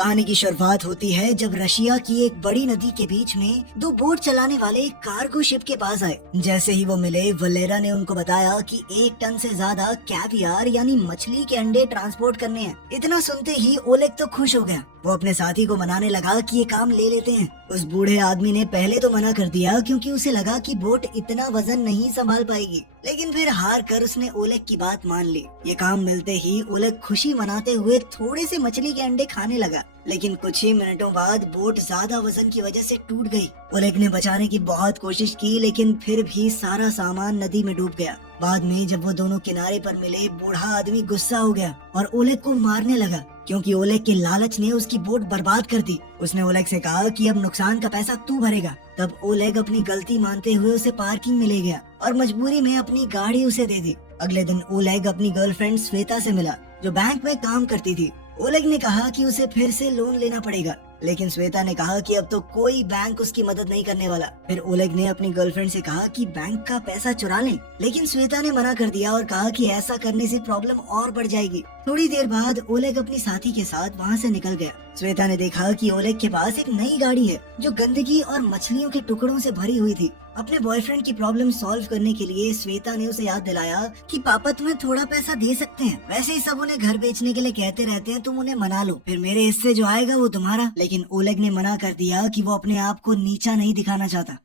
कहानी की शुरुआत होती है जब रशिया की एक बड़ी नदी के बीच में दो बोट चलाने वाले एक कार्गो शिप के पास आए। जैसे ही वो मिले, वलेरा ने उनको बताया कि 1 टन से ज्यादा कैवियार यानी मछली के अंडे ट्रांसपोर्ट करने हैं। इतना सुनते ही ओलेग तो खुश हो गया। वो अपने साथी को मनाने लगा कि ये काम ले लेते हैं। उस बूढ़े आदमी ने पहले तो मना कर दिया क्योंकि उसे लगा कि बोट इतना वजन नहीं संभाल पाएगी, लेकिन फिर हार कर उसने ओलेग की बात मान ली। ये काम मिलते ही ओलेग खुशी मनाते हुए थोड़े से मछली के अंडे खाने लगा, लेकिन कुछ ही मिनटों बाद बोट ज्यादा वजन की वजह से टूट गई। ओलेग ने बचाने की बहुत कोशिश की, लेकिन फिर भी सारा सामान नदी में डूब गया। बाद में जब वो दोनों किनारे पर मिले, बूढ़ा आदमी गुस्सा हो गया और ओलेग को मारने लगा, क्योंकि ओलेग के लालच ने उसकी बोट बर्बाद कर दी। उसने ओलेग से कहा कि अब नुकसान का पैसा तू भरेगा। तब ओलेग अपनी गलती मानते हुए उसे पार्किंग में ले गया और मजबूरी में अपनी गाड़ी उसे दे दी। अगले दिन ओलेग अपनी गर्लफ्रेंड श्वेता से मिला, जो बैंक में काम करती थी। ओलेग ने कहा कि उसे फिर से लोन लेना पड़ेगा, लेकिन श्वेता ने कहा कि अब तो कोई बैंक उसकी मदद नहीं करने वाला। फिर ओलेग ने अपनी गर्लफ्रेंड से कहा कि बैंक का पैसा चुरा लें, लेकिन श्वेता ने मना कर दिया और कहा कि ऐसा करने से प्रॉब्लम और बढ़ जाएगी। थोड़ी देर बाद ओलेग अपनी साथी के साथ वहाँ से निकल गया। श्वेता ने देखा कि ओलेग के पास एक नई गाड़ी है जो गंदगी और मछलियों के टुकड़ों से भरी हुई थी। अपने बॉयफ्रेंड की प्रॉब्लम सॉल्व करने के लिए श्वेता ने उसे याद दिलाया कि पापा तुम्हें थोड़ा पैसा दे सकते हैं, वैसे ही सब उन्हें घर बेचने के लिए कहते रहते हैं, तुम उन्हें मना लो, फिर मेरे हिस्से जो आएगा वो तुम्हारा। लेकिन ओलेग ने मना कर दिया कि वो अपने आप को नीचा नहीं दिखाना चाहता।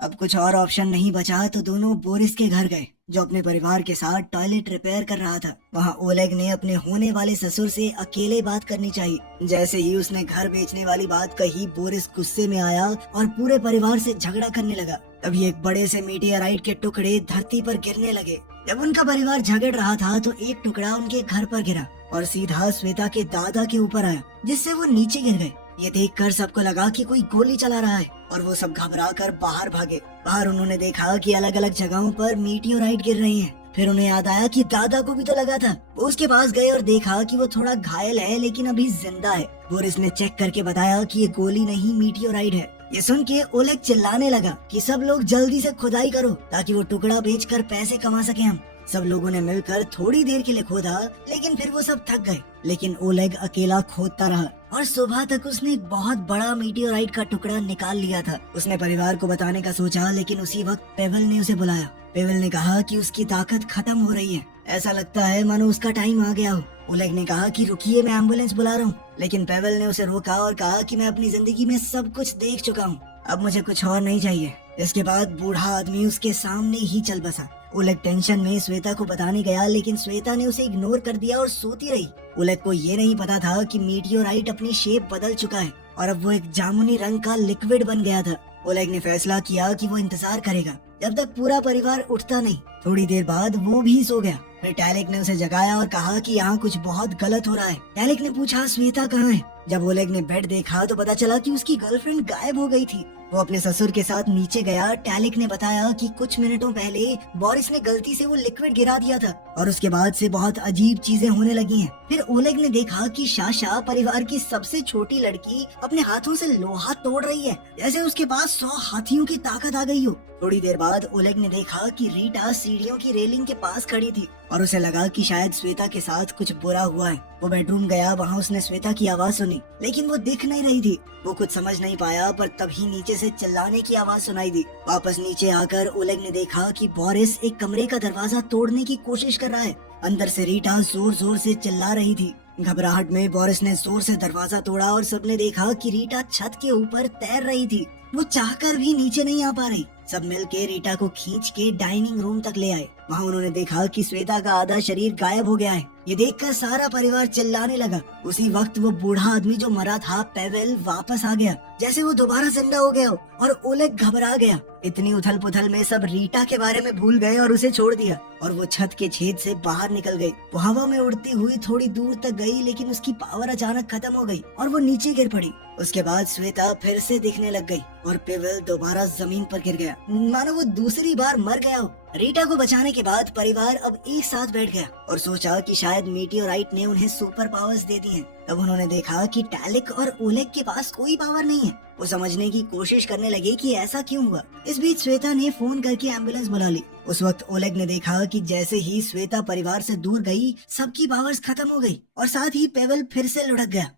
अब कुछ और ऑप्शन नहीं बचा तो दोनों बोरिस के घर गए, जो अपने परिवार के साथ टॉयलेट रिपेयर कर रहा था। वहाँ ओलेग ने अपने होने वाले ससुर से अकेले बात करनी चाहिए। जैसे ही उसने घर बेचने वाली बात कही, बोरिस गुस्से में आया और पूरे परिवार से झगड़ा करने लगा। तभी एक बड़े से मीटियोराइट के टुकड़े धरती पर गिरने लगे। जब उनका परिवार झगड़ रहा था तो एक टुकड़ा उनके घर पर गिरा और सीधा श्वेता के दादा के ऊपर आया, जिससे वो नीचे गिर गए। ये देखकर सबको लगा कि कोई गोली चला रहा है और वो सब घबराकर बाहर भागे। बाहर उन्होंने देखा कि अलग अलग जगहों पर मीटियोराइट गिर रही हैं। फिर उन्हें याद आया कि दादा को भी तो लगा था। वो उसके पास गए और देखा कि वो थोड़ा घायल है, लेकिन अभी जिंदा है। बोरिस ने चेक करके बताया कि ये गोली नहीं, मीटियोराइट है। ये सुन के ओलेग चिल्लाने लगा कि सब लोग जल्दी से खुदाई करो ताकि वो टुकड़ा बेचकर पैसे कमा सके हम। सब लोगों ने मिलकर थोड़ी देर के लिए खोदा, लेकिन फिर वो सब थक गए। लेकिन ओलेग अकेला खोदता रहा और सुबह तक उसने एक बहुत बड़ा मीटियोराइट का टुकड़ा निकाल लिया था। उसने परिवार को बताने का सोचा, लेकिन उसी वक्त पेवेल ने उसे बुलाया। पेवेल ने कहा कि उसकी ताकत खत्म हो रही है, ऐसा लगता है मानो उसका टाइम आ गया हो। ओलेग ने कहा कि रुकिए, मैं एम्बुलेंस बुला रहा हूँ, लेकिन पेवेल ने उसे रोका और कहा कि मैं अपनी जिंदगी में सब कुछ देख चुका हूँ, अब मुझे कुछ और नहीं चाहिए। इसके बाद बूढ़ा आदमी उसके सामने ही चल बसा। ओलेग टेंशन में श्वेता को बताने गया, लेकिन श्वेता ने उसे इग्नोर कर दिया और सोती रही। ओलेग को ये नहीं पता था कि मीटियोराइट अपनी शेप बदल चुका है और अब वो एक जामुनी रंग का लिक्विड बन गया था। ओलेग ने फैसला किया कि वो इंतजार करेगा जब तक पूरा परिवार उठता नहीं। थोड़ी देर बाद वो भी सो गया। फिर टैलिक ने उसे जगाया और कहा कि यहाँ कुछ बहुत गलत हो रहा है। टैलिक ने पूछा, श्वेता कहाँ है? जब ओलेग ने बेड देखा तो पता चला कि उसकी गर्लफ्रेंड गायब हो गई थी। वो अपने ससुर के साथ नीचे गया। टैलिक ने बताया कि कुछ मिनटों पहले बोरिस ने गलती से वो लिक्विड गिरा दिया था और उसके बाद से बहुत अजीब चीजें होने लगी हैं। फिर ओलेग ने देखा कि शाशा, परिवार की सबसे छोटी लड़की, अपने हाथों से लोहा तोड़ रही है, जैसे उसके पास 100 हाथियों की ताकत आ गई हो। थोड़ी देर बाद ओलेग ने देखा कि रीटा सीढ़ियों की रेलिंग के पास खड़ी थी और उसे लगा कि शायद श्वेता के साथ कुछ बुरा हुआ है। वो बेडरूम गया, वहाँ उसने श्वेता की आवाज सुनी, लेकिन वो दिख नहीं रही थी। वो कुछ समझ नहीं पाया, पर तभी नीचे से चिल्लाने की आवाज सुनाई दी। वापस नीचे आकर ओलेग ने देखा कि बोरिस एक कमरे का दरवाजा तोड़ने की कोशिश कर रहा है। अंदर से रीटा जोर जोर से चिल्ला रही थी। घबराहट में बोरिस ने जोर से दरवाजा तोड़ा और सबने देखा कि रीटा छत के ऊपर तैर रही थी। वो चाहकर भी नीचे नहीं आ पा रही। सब मिलके रीटा को खींच के डाइनिंग रूम तक ले आए। वहाँ उन्होंने देखा कि श्वेता का आधा शरीर गायब हो गया है। ये देखकर सारा परिवार चिल्लाने लगा। उसी वक्त वो बूढ़ा आदमी जो मरा था, पेवेल, वापस आ गया, जैसे वो दोबारा जिंदा हो गया हो, और ओलेग घबरा गया। इतनी उथल पुथल में सब रीटा के बारे में भूल गए और उसे छोड़ दिया और वो छत के छेद से बाहर निकल गई। वो हवा में उड़ती हुई थोड़ी दूर तक गई, लेकिन उसकी पावर अचानक खत्म हो गई और वो नीचे गिर पड़ी। उसके बाद श्वेता फिर से दिखने लग गई और पेवेल दोबारा जमीन पर गिर गया, मानो वो दूसरी बार मर गया हो। रीटा को बचाने के बाद परिवार अब एक साथ बैठ गया और सोचा कि शायद मीटियोराइट ने उन्हें सुपर पावर्स दे दी हैं। तब उन्होंने देखा कि टैलिक और ओलेग के पास कोई पावर नहीं है। वो समझने की कोशिश करने लगे कि ऐसा क्यों हुआ। इस बीच श्वेता ने फोन करके एम्बुलेंस बुला ली। उस वक्त ओलेग ने देखा कि जैसे ही श्वेता परिवार से दूर गई, सबकी पावर्स खत्म हो गई और साथ ही पेवेल फिर से लुढ़क गया।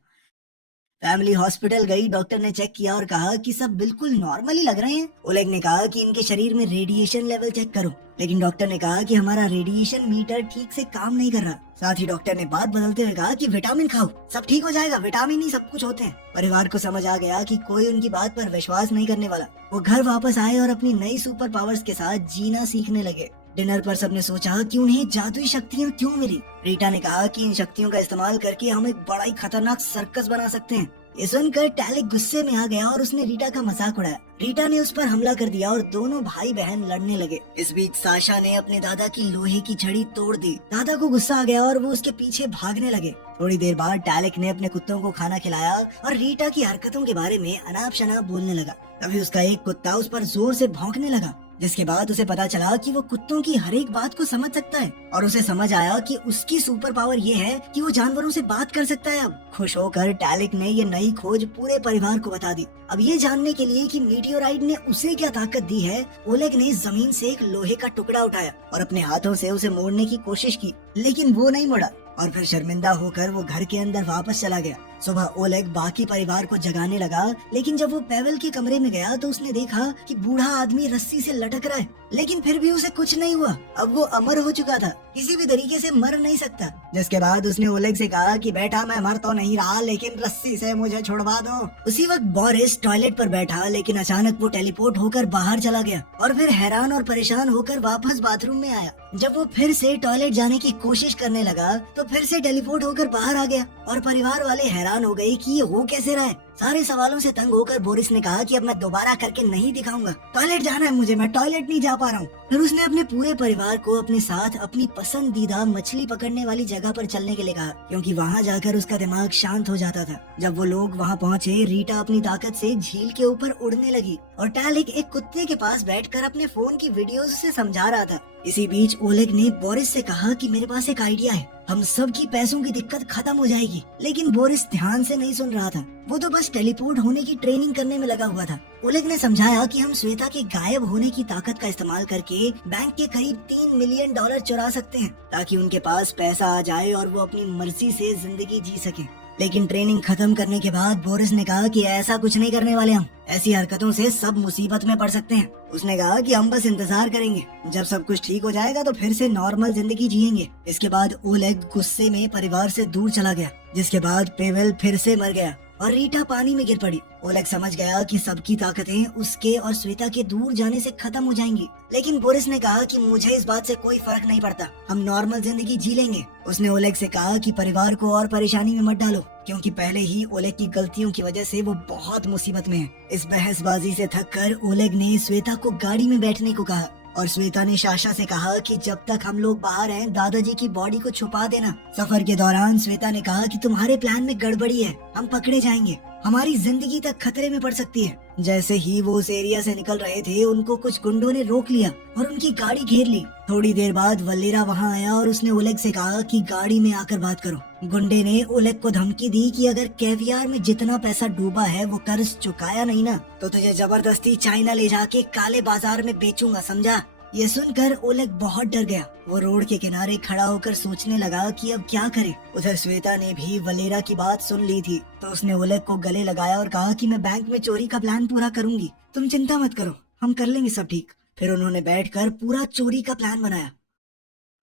फैमिली हॉस्पिटल गई, डॉक्टर ने चेक किया और कहा कि सब बिल्कुल नॉर्मली लग रहे हैं। ओलेग ने कहा कि इनके शरीर में रेडिएशन लेवल चेक करो, लेकिन डॉक्टर ने कहा कि हमारा रेडिएशन मीटर ठीक से काम नहीं कर रहा। साथ ही डॉक्टर ने बात बदलते हुए कहा कि विटामिन खाओ, सब ठीक हो जाएगा, विटामिन ही सब कुछ होते हैं। परिवार को समझ आ गया कि कोई उनकी बात पर विश्वास नहीं करने वाला। वो घर वापस आए और अपनी नई सुपर पावर्स के साथ जीना सीखने लगे। डिनर पर सबने सोचा कि उन्हें जादुई शक्तियाँ क्यों मिली। रीटा ने कहा कि इन शक्तियों का इस्तेमाल करके हम एक बड़ा ही खतरनाक सर्कस बना सकते हैं। ये सुनकर टैलिक गुस्से में आ गया और उसने रीटा का मजाक उड़ाया। रीटा ने उस पर हमला कर दिया और दोनों भाई बहन लड़ने लगे। इस बीच साशा ने अपने दादा की लोहे की छड़ी तोड़ दी। दादा को गुस्सा आ गया और वो उसके पीछे भागने लगे। थोड़ी देर बाद टैलिक ने अपने कुत्तों को खाना खिलाया और रीटा की हरकतों के बारे में अनाप शनाप बोलने लगा। तभी उसका एक कुत्ता उस पर जोर से भौंकने लगा, जिसके बाद उसे पता चला कि वो कुत्तों की हर एक बात को समझ सकता है और उसे समझ आया कि उसकी सुपर पावर ये है कि वो जानवरों से बात कर सकता है। अब खुश होकर टैलिक ने ये नई खोज पूरे परिवार को बता दी। अब ये जानने के लिए कि मीटियोराइट ने उसे क्या ताकत दी है, ओलेग ने जमीन से एक लोहे का टुकड़ा उठाया और अपने हाथों से उसे मोड़ने की कोशिश की, लेकिन वो नहीं मुड़ा और फिर शर्मिंदा होकर वो घर के अंदर वापस चला गया। सुबह ओलेग बाकी परिवार को जगाने लगा, लेकिन जब वो पेवल के कमरे में गया तो उसने देखा कि बूढ़ा आदमी रस्सी से लटक रहा है, लेकिन फिर भी उसे कुछ नहीं हुआ। अब वो अमर हो चुका था, किसी भी तरीके से मर नहीं सकता। जिसके बाद उसने ओलेग से कहा कि बेटा मैं मर तो नहीं रहा, लेकिन रस्सी से मुझे छुड़वा दो। उसी वक्त बोरिस टॉयलेट पर बैठा, लेकिन अचानक वो टेलीपोर्ट होकर बाहर चला गया और फिर हैरान और परेशान होकर वापस बाथरूम में आया। जब वो फिर से टॉयलेट जाने की कोशिश करने लगा तो फिर से टेलीपोर्ट होकर बाहर आ गया और परिवार वाले हैरान हो गए कि ये हो कैसे रहा है। सारे सवालों से तंग होकर बोरिस ने कहा कि अब मैं दोबारा करके नहीं दिखाऊंगा, टॉयलेट जाना है मुझे, मैं टॉयलेट नहीं जा पा रहा हूँ। फिर उसने अपने पूरे परिवार को अपने साथ अपनी पसंदीदा मछली पकड़ने वाली जगह पर चलने के लिए कहा, क्योंकि वहाँ जाकर उसका दिमाग शांत हो जाता था। जब वो लोग वहाँ पहुँचे, रीटा अपनी ताकत से झील के ऊपर उड़ने लगी और टैलिक एक कुत्ते के पास बैठकर अपने फोन की वीडियोस से समझा रहा था। इसी बीच ओलेग ने बोरिस से कहा कि मेरे पास एक आइडिया है, हम सब की पैसों की दिक्कत खत्म हो जाएगी। लेकिन बोरिस ध्यान से नहीं सुन रहा था, वो तो बस टेलीपोर्ट होने की ट्रेनिंग करने में लगा हुआ था। ओलेग ने समझाया कि हम श्वेता के गायब होने की ताकत का इस्तेमाल करके बैंक के करीब $3 मिलियन चुरा सकते हैं, ताकि उनके पास पैसा आ जाए और वो अपनी मर्जी से जिंदगी जी सके। लेकिन ट्रेनिंग खत्म करने के बाद बोरिस ने कहा कि ऐसा कुछ नहीं करने वाले हम, ऐसी हरकतों से सब मुसीबत में पड़ सकते हैं। उसने कहा कि हम बस इंतजार करेंगे, जब सब कुछ ठीक हो जाएगा तो फिर से नॉर्मल जिंदगी जिएंगे। इसके बाद ओलेग गुस्से में परिवार से दूर चला गया, जिसके बाद पेवेल फिर से मर गया और रीटा पानी में गिर पड़ी। ओलेग समझ गया कि सबकी ताकतें उसके और श्वेता के दूर जाने से खत्म हो जाएंगी, लेकिन बोरिस ने कहा कि मुझे इस बात से कोई फर्क नहीं पड़ता, हम नॉर्मल जिंदगी जी लेंगे। उसने ओलेग से कहा कि परिवार को और परेशानी में मत डालो, क्योंकि पहले ही ओलेग की गलतियों की वजह से वो बहुत मुसीबत में है। इस बहसबाजी से थककर ओलेग ने श्वेता को गाड़ी में बैठने को कहा और श्वेता ने साशा से कहा कि जब तक हम लोग बाहर हैं, दादाजी की बॉडी को छुपा देना। सफर के दौरान श्वेता ने कहा कि तुम्हारे प्लान में गड़बड़ी है, हम पकड़े जाएंगे, हमारी जिंदगी तक खतरे में पड़ सकती है। जैसे ही वो उस एरिया से निकल रहे थे, उनको कुछ गुंडों ने रोक लिया और उनकी गाड़ी घेर ली। थोड़ी देर बाद वलेरा वहाँ आया और उसने ओलेग से कहा कि गाड़ी में आकर बात करो। गुंडे ने ओलेग को धमकी दी कि अगर कैवियार में जितना पैसा डूबा है वो कर्ज चुकाया नहीं ना, तो तुझे जबरदस्ती चाइना ले जाके काले बाजार में बेचूंगा, समझा। ये सुनकर ओलेग बहुत डर गया। वो रोड के किनारे खड़ा होकर सोचने लगा कि अब क्या करे। उधर श्वेता ने भी वलेरा की बात सुन ली थी, तो उसने ओलेग को गले लगाया और कहा कि मैं बैंक में चोरी का प्लान पूरा करूंगी, तुम चिंता मत करो, हम कर लेंगे सब ठीक। फिर उन्होंने बैठकर पूरा चोरी का प्लान बनाया।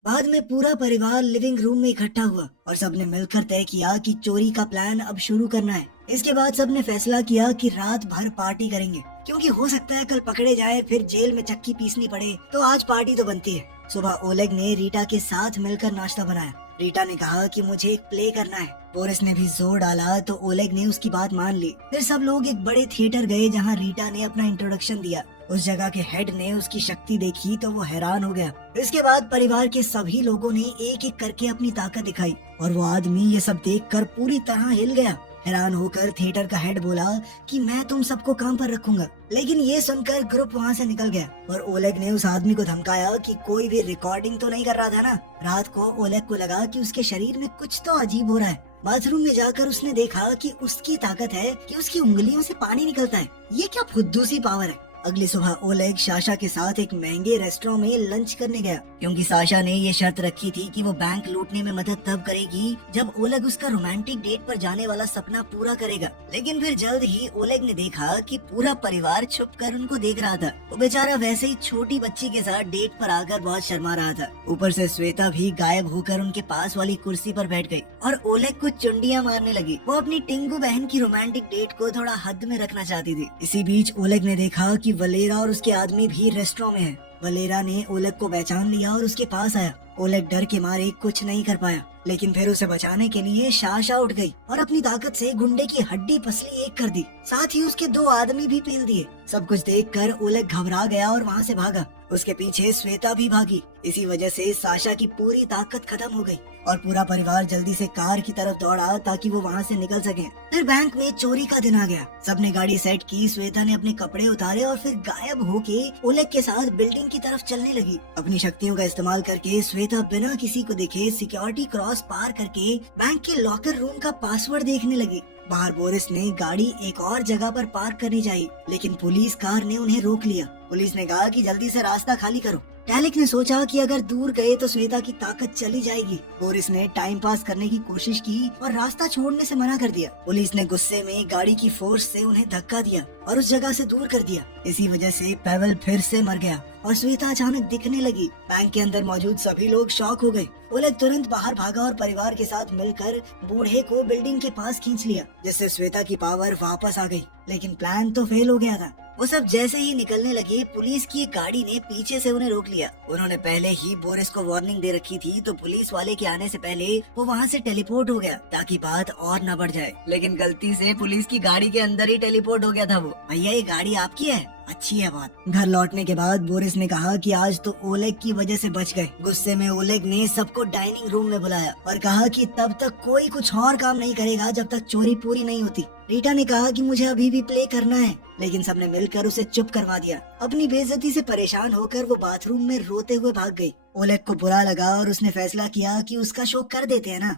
बाद में पूरा परिवार लिविंग रूम में इकट्ठा हुआ और सबने मिलकर तय किया कि चोरी का प्लान अब शुरू करना है। इसके बाद सबने फैसला किया कि रात भर पार्टी करेंगे, क्योंकि हो सकता है कल पकड़े जाए, फिर जेल में चक्की पीसनी पड़े, तो आज पार्टी तो बनती है। सुबह ओलेग ने रीटा के साथ मिलकर नाश्ता बनाया। रीटा ने कहा कि मुझे एक प्ले करना है। बोरिस ने भी जोर डाला तो ओलेग ने उसकी बात मान ली। फिर सब लोग एक बड़े थिएटर गए जहाँ रीटा ने अपना इंट्रोडक्शन दिया। उस जगह के हेड ने उसकी शक्ति देखी तो वो हैरान हो गया। इसके बाद परिवार के सभी लोगों ने एक एक करके अपनी ताकत दिखाई और वो आदमी ये सब देखकर पूरी तरह हिल गया। हैरान होकर थिएटर का हेड बोला कि मैं तुम सबको काम पर रखूंगा, लेकिन ये सुनकर ग्रुप वहाँ से निकल गया और ओलेग ने उस आदमी को धमकाया कि कोई भी रिकॉर्डिंग तो नहीं कर रहा था ना। रात को ओलेग को लगा कि उसके शरीर में कुछ तो अजीब हो रहा है। बाथरूम में जाकर उसने देखा कि उसकी ताकत है कि उसकी उंगलियों से पानी निकलता है। ये क्या फुद्दूसी पावर है। अगली सुबह ओलेग साशा के साथ एक महंगे रेस्टोरेंट में लंच करने गया। क्योंकि साशा ने ये शर्त रखी थी कि वो बैंक लूटने में मदद तब करेगी जब ओलेग उसका रोमांटिक डेट पर जाने वाला सपना पूरा करेगा। लेकिन फिर जल्द ही ओलेग ने देखा कि पूरा परिवार छुपकर उनको देख रहा था। वो बेचारा वैसे ही छोटी बच्ची के साथ डेट पर आकर बहुत शर्मा रहा था। ऊपर से श्वेता भी गायब होकर उनके पास वाली कुर्सी पर बैठ गई और ओलेग को चुंडियां मारने लगी। वो अपनी टिंगू बहन की रोमांटिक डेट को थोड़ा हद में रखना चाहती थी। इसी बीच ओलेग ने देखा कि वलेरा और उसके आदमी भी रेस्टोरेंट में है। वलेरा ने ओलेग को पहचान लिया और उसके पास आया। ओलेग डर के मारे कुछ नहीं कर पाया, लेकिन फिर उसे बचाने के लिए साशा उठ गई और अपनी ताकत से गुंडे की हड्डी पसली एक कर दी। साथ ही उसके 2 आदमी भी पील दिए। सब कुछ देखकर ओलेग घबरा गया और वहाँ से भागा। उसके पीछे श्वेता भी भागी। इसी वजह से साशा की पूरी ताकत खत्म हो गई और पूरा परिवार जल्दी से कार की तरफ दौड़ा ताकि वो वहाँ से निकल सके। फिर बैंक में चोरी का दिन आ गया। सबने गाड़ी सेट की। श्वेता ने अपने कपड़े उतारे और फिर गायब होके ओलेग के साथ बिल्डिंग की तरफ चलने लगी। अपनी शक्तियों का इस्तेमाल करके श्वेता बिना किसी को देखे सिक्योरिटी क्रॉस पार करके बैंक के लॉकर रूम का पासवर्ड देखने लगी। बाहर बोरिस ने गाड़ी एक और जगह पर पार्क करनी चाहिए, लेकिन पुलिस कार ने उन्हें रोक लिया। पुलिस ने कहा कि जल्दी से रास्ता खाली करो। टैलिक ने सोचा कि अगर दूर गए तो श्वेता की ताकत चली जाएगी। बोरिस ने टाइम पास करने की कोशिश की और रास्ता छोड़ने से मना कर दिया। पुलिस ने गुस्से में गाड़ी की फोर्स से उन्हें धक्का दिया और उस जगह से दूर कर दिया। इसी वजह से पेवल फिर से मर गया और श्वेता अचानक दिखने लगी। बैंक के अंदर मौजूद सभी लोग शॉक हो गए। ओलेग तुरंत बाहर भागा और परिवार के साथ मिलकर बूढ़े को बिल्डिंग के पास खींच लिया, जिससे श्वेता की पावर वापस आ गई। लेकिन प्लान तो फेल हो गया था। वो सब जैसे ही निकलने लगे, पुलिस की एक गाड़ी ने पीछे से उन्हें रोक लिया। उन्होंने पहले ही बोरिस को वार्निंग दे रखी थी, तो पुलिस वाले के आने से पहले वो वहाँ से टेलीपोर्ट हो गया ताकि बात और न बढ़ जाए। लेकिन गलती से पुलिस की गाड़ी के अंदर ही टेलीपोर्ट हो गया था वो। भैया ये गाड़ी आपकी है? अच्छी है बात। घर लौटने के बाद बोरिस ने कहा कि आज तो ओलेग की वजह से बच गए। गुस्से में ओलेग ने सबको डाइनिंग रूम में बुलाया और कहा कि तब तक कोई कुछ और काम नहीं करेगा जब तक चोरी पूरी नहीं होती। रीटा ने कहा कि मुझे अभी भी प्ले करना है, लेकिन सबने मिलकर उसे चुप करवा दिया। अपनी बेइज्जती से परेशान होकर वो बाथरूम में रोते हुए भाग गई। ओलेग को बुरा लगा और उसने फैसला किया कि उसका शो कर देते हैं ना।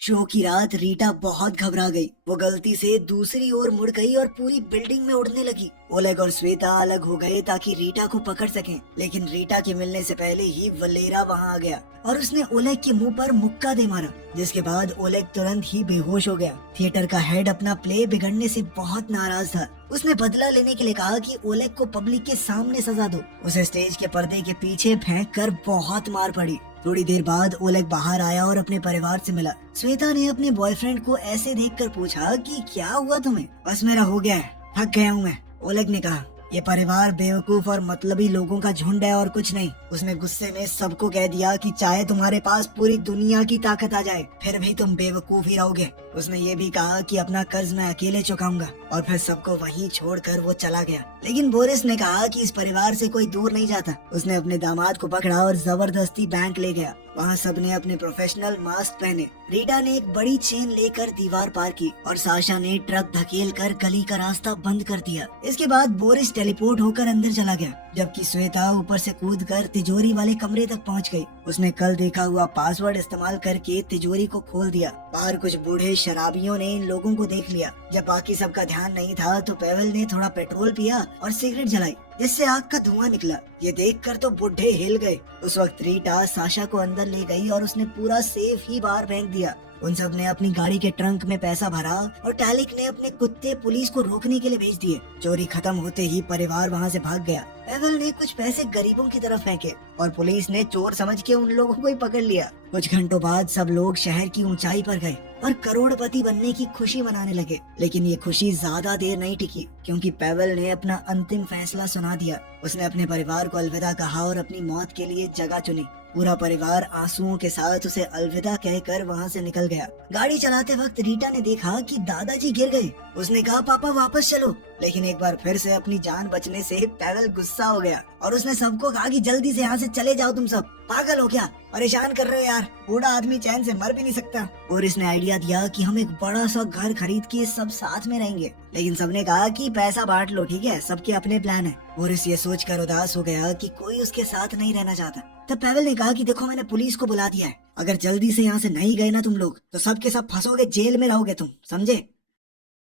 शो की रात रीटा बहुत घबरा गई। वो गलती से दूसरी ओर मुड़ गई और पूरी बिल्डिंग में उड़ने लगी। ओलेग और श्वेता अलग हो गए ताकि रीटा को पकड़ सकें, लेकिन रीटा के मिलने से पहले ही वलेरा वहां आ गया और उसने ओलेग के मुंह पर मुक्का दे मारा, जिसके बाद ओलेग तुरंत ही बेहोश हो गया। थिएटर का हेड अपना प्ले बिगड़ने से बहुत नाराज था। उसने बदला लेने के लिए कहा कि ओलेग को पब्लिक के सामने सजा दो। उसे स्टेज के पर्दे के पीछे फेंक कर बहुत मार पड़ी। थोड़ी देर बाद ओलेग बाहर आया और अपने परिवार से मिला। श्वेता ने अपने बॉयफ्रेंड को ऐसे देखकर पूछा कि क्या हुआ तुम्हें? बस मेरा हो गया है, थक गया हूँ मैं। ओलेग ने कहा, ये परिवार बेवकूफ और मतलबी लोगों का झुंड है और कुछ नहीं। उसने गुस्से में सबको कह दिया कि चाहे तुम्हारे पास पूरी दुनिया की ताकत आ जाए, फिर भी तुम बेवकूफ ही रहोगे। उसने ये भी कहा कि अपना कर्ज मैं अकेले चुकाऊंगा और फिर सबको वहीं छोड़कर वो चला गया। लेकिन बोरिस ने कहा कि इस परिवार से कोई दूर नहीं जाता। उसने अपने दामाद को पकड़ा और जबरदस्ती बैंक ले गया। वहाँ सबने अपने प्रोफेशनल मास्क पहने। रीटा ने एक बड़ी चेन लेकर दीवार पार की और साशा ने ट्रक धकेल कर गली का रास्ता बंद कर दिया। इसके बाद बोरिस टेलीपोर्ट होकर अंदर चला गया, जबकि श्वेता ऊपर से कूदकर तिजोरी वाले कमरे तक पहुंच गई। उसने कल देखा हुआ पासवर्ड इस्तेमाल करके तिजोरी को खोल दिया। बाहर कुछ बूढ़े शराबियों ने इन लोगों को देख लिया। जब बाकी सबका ध्यान नहीं था तो पेवल ने थोड़ा पेट्रोल पिया और सिगरेट जलाई, जिससे आग का धुआं निकला। ये देखकर तो बुढ़े हिल गए। उस वक्त रीटा साशा को अंदर ले गई और उसने पूरा सेफ ही बाहर फेंक दिया। उन सब ने अपनी गाड़ी के ट्रंक में पैसा भरा और टैलिक ने अपने कुत्ते पुलिस को रोकने के लिए भेज दिए। चोरी खत्म होते ही परिवार वहाँ से भाग गया। पेवल ने कुछ पैसे गरीबों की तरफ फेंके और पुलिस ने चोर समझ के उन लोगों को ही पकड़ लिया। कुछ घंटों बाद सब लोग शहर की ऊंचाई पर गए और करोड़पति बनने की खुशी मनाने लगे। लेकिन ये खुशी ज्यादा देर नहीं टिकी, क्योंकि पेवल ने अपना अंतिम फैसला सुना दिया। उसने अपने परिवार को अलविदा कहा और अपनी मौत के लिए जगह चुनी। पूरा परिवार आंसुओं के साथ उसे अलविदा कहकर वहाँ से निकल गया। गाड़ी चलाते वक्त रीटा ने देखा कि दादाजी गिर गए। उसने कहा, पापा वापस चलो। लेकिन एक बार फिर से अपनी जान बचने से पेवल गुस्सा हो गया और उसने सबको कहा कि जल्दी से यहाँ से चले जाओ, तुम सब पागल हो क्या? परेशान कर रहे हो यार, बूढ़ा आदमी चैन से मर भी नहीं सकता। और इसने आइडिया दिया कि हम एक बड़ा सा घर खरीद के सब साथ में रहेंगे। लेकिन सबने कहा कि पैसा बांट लो, ठीक है, सबके अपने प्लान है। बोरिस ये सोचकर उदास हो गया कि कोई उसके साथ नहीं रहना चाहता। तब पेवल ने कहा कि देखो, मैंने पुलिस को बुला दिया है। अगर जल्दी से यहाँ से नहीं गए ना तुम लोग, तो सब के सब फंसोगे, जेल में रहोगे तुम, समझे?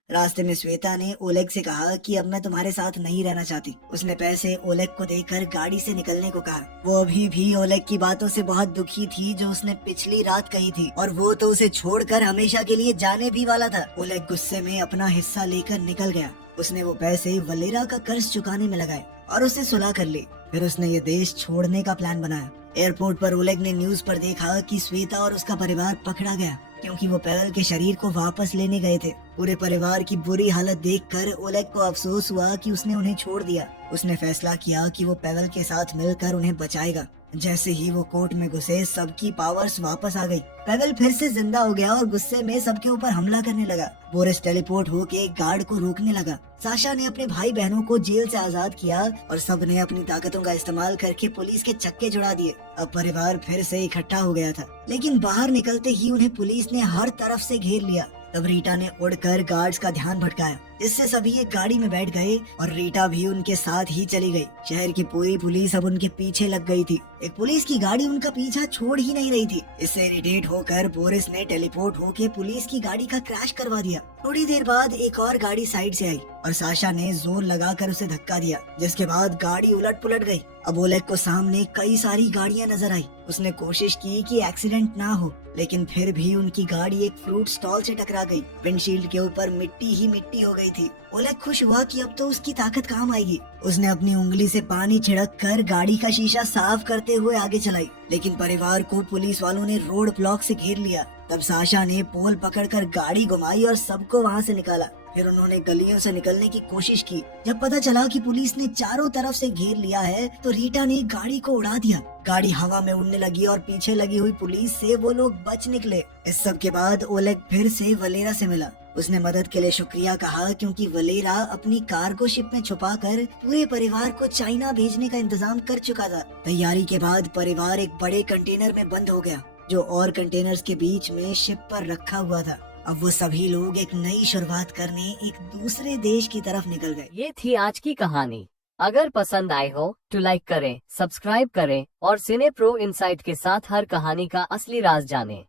रास्ते में श्वेता ने ओलेग से कहा कि अब मैं तुम्हारे साथ नहीं रहना चाहती। उसने पैसे ओलेग को देकर गाड़ी से निकलने को कहा। वो अभी भी ओलेग की बातों से बहुत दुखी थी जो उसने पिछली रात कही थी, और वो तो उसे छोड़कर हमेशा के लिए जाने भी वाला था। ओलेग गुस्से में अपना हिस्सा लेकर निकल गया। उसने वो पैसे वलेरा का कर्ज चुकाने में लगाए और उसे सुलह कर ली। फिर उसने ये देश छोड़ने का प्लान बनाया। एयरपोर्ट पर ओलेग ने न्यूज पर देखा कि श्वेता और उसका परिवार पकड़ा गया क्योंकि वो पैवेल के शरीर को वापस लेने गए थे। पूरे परिवार की बुरी हालत देखकर ओलेग को अफसोस हुआ कि उसने उन्हें छोड़ दिया। उसने फैसला किया कि वो पैवेल के साथ मिलकर उन्हें बचाएगा। जैसे ही वो कोर्ट में घुसे, सबकी पावर्स वापस आ गई। पैवेल फिर से जिंदा हो गया और गुस्से में सबके ऊपर हमला करने लगा। बोरिस टेलीपोर्ट होके एक गार्ड को रोकने लगा। साशा ने अपने भाई बहनों को जेल से आजाद किया और सब ने अपनी ताकतों का इस्तेमाल करके पुलिस के चक्के जुड़ा दिए। अब परिवार फिर से इकट्ठा हो गया था, लेकिन बाहर निकलते ही उन्हें पुलिस ने हर तरफ से घेर लिया। तब रीटा ने उड़कर गार्ड्स का ध्यान भटकाया, जिससे सभी एक गाड़ी में बैठ गए और रीटा भी उनके साथ ही चली गई। शहर की पूरी पुलिस अब उनके पीछे लग गई थी। एक पुलिस की गाड़ी उनका पीछा छोड़ ही नहीं रही थी। इससे इरिटेट होकर बोरिस ने टेलीपोर्ट होके पुलिस की गाड़ी का क्रैश करवा दिया। थोड़ी देर बाद एक और गाड़ी साइड से आई और साशा ने जोर लगाकर उसे धक्का दिया, जिसके बाद गाड़ी उलट पुलट गई। अब ओलेग को सामने कई सारी गाड़ियां नजर आई। उसने कोशिश की कि एक्सीडेंट ना हो, लेकिन फिर भी उनकी गाड़ी एक फ्रूट स्टॉल से टकरा गई। विंडशील्ड के ऊपर मिट्टी ही मिट्टी हो गई थी। ओलेग खुश हुआ कि अब तो उसकी ताकत काम आएगी। उसने अपनी उंगली से पानी छिड़क कर गाड़ी का शीशा साफ करते हुए आगे चलाई, लेकिन परिवार को पुलिस वालों ने रोड ब्लॉक से घेर लिया। तब साशा ने पोल पकड़कर गाड़ी घुमाई और सबको वहाँ से निकाला। फिर उन्होंने गलियों से निकलने की कोशिश की। जब पता चला कि पुलिस ने चारों तरफ से घेर लिया है, तो रीटा ने गाड़ी को उड़ा दिया। गाड़ी हवा में उड़ने लगी और पीछे लगी हुई पुलिस से वो लोग बच निकले। इस सब के बाद ओलेग फिर से वलेरा से मिला। उसने मदद के लिए शुक्रिया कहा क्योंकि वलेरा अपनी कार्गो शिप में छुपाकर पूरे परिवार को चाइना भेजने का इंतजाम कर चुका था। तैयारी के बाद परिवार एक बड़े कंटेनर में बंद हो गया, जो और कंटेनर्स के बीच में शिप पर रखा हुआ था। अब वो सभी लोग एक नई शुरुआत करने एक दूसरे देश की तरफ निकल गए। ये थी आज की कहानी। अगर पसंद आई हो तो लाइक करें, सब्सक्राइब करें और सिने प्रो इनसाइट के साथ हर कहानी का असली राज जानें।